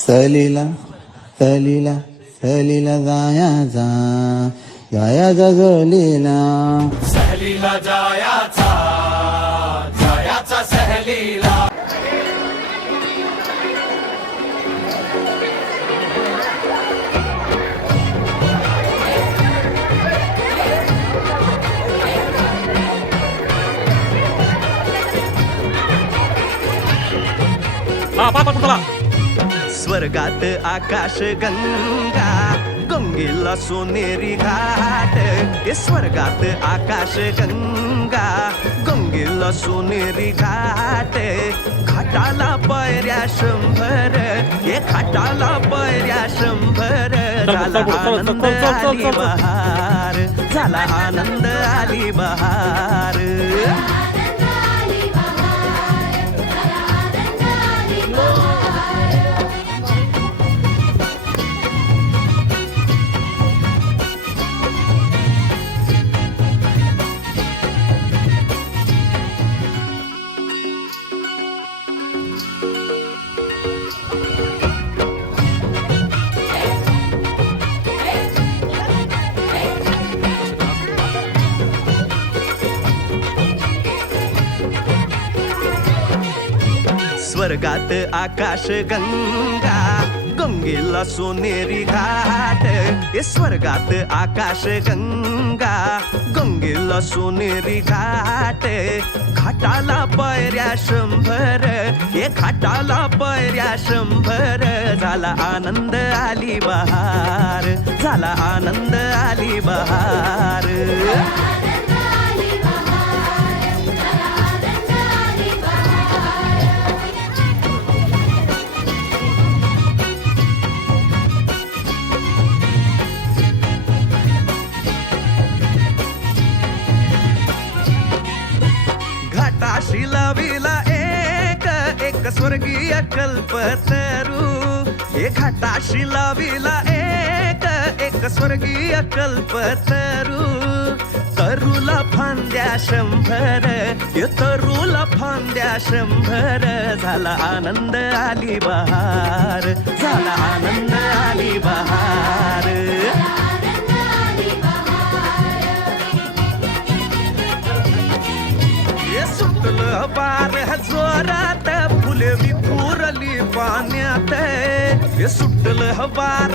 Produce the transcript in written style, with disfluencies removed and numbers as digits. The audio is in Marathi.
सहलीला सहलीला सहलीला जायाचा जायाचा सहलीला सहलीला जायाचा जायाचा सहलीला. स्वर्गात आकाश गंगा गंगेला सोनेरी घाट. हे स्वर्गात आकाश गंगा गंगेला सोनेरी घाट. घाटाला पायऱ्या 100 हे घाटाला पायऱ्या 100. झाला आनंद आली बहार झाला आनंद आली बहार. स्वर्गात आकाश गंगा गंगेला सोनेरी घाट. हे स्वर्गात आकाश गंगा गंगेला सोनेरी घाट. घाटाला पायऱ्या 100 हे घाटाला पायऱ्या 100. झाला आनंद आली बहार झाला आनंद आली बहार. घाटाशी लाविला एक स्वर्गीय कल्पतरू. हे घाटाशी लाविला एक स्वर्गीय कल्पतरू. तरुला फांद्या 100 हे तरुला फांद्या 100. झाला आनंद आली बहार झाला आनंद आली बहार. सुटलं बार जोरात फुले विखुरली पाण्यात. हे सुटलं बार